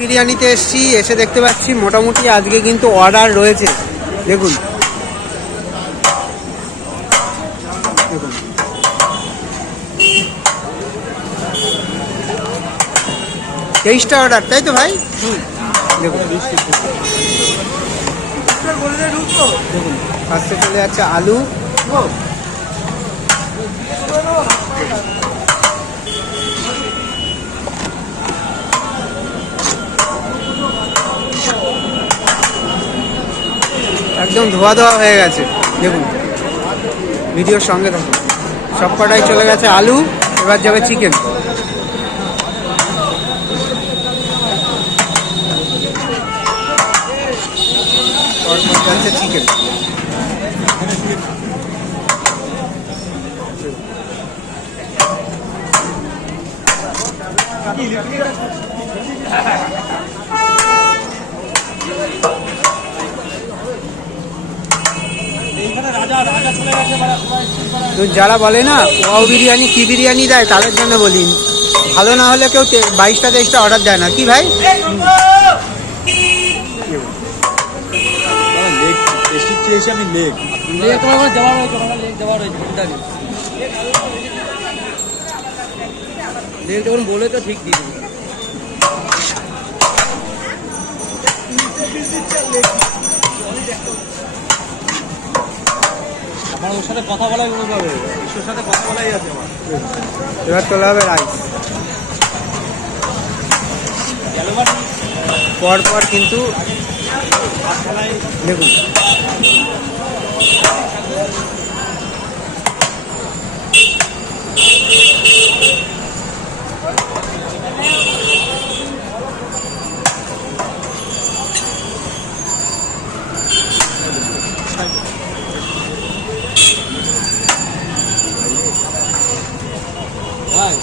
বিরিয়ানিতে এসেছি, এসে দেখতে পাচ্ছি মোটামুটি আজকে কিন্তু অর্ডার রয়েছে। দেখুন দেখুন 23টা অর্ডার, তাই তো ভাই? দেখুন দেখুন ফার্স্টে চলে যাচ্ছে আলু, একদম ধোয়া ধোয়া হয়ে গেছে। দেখুন ভিডিওর সঙ্গে থাকুন। সব কটাই চলে গেছে আলু, এবার যাবে চিকেন। পরপর যাচ্ছে চিকেন। তো যারা বলে না ওয়াও বিরিয়ানি কি বিরিয়ানি দেয়, তাদের জন্য বলি, ভালো না হলে কেউ 22টা 23টা অর্ডার দেয় না, কি ভাই? যখন বলে তো ঠিক দিয়ে আমার ওর সাথে কথা বলাই হবে, ঈশ্বর সাথে কথা বলাই আছে আমার। এবার তোলা হবে রাইস। পরপর কিন্তু দেখুন ভাই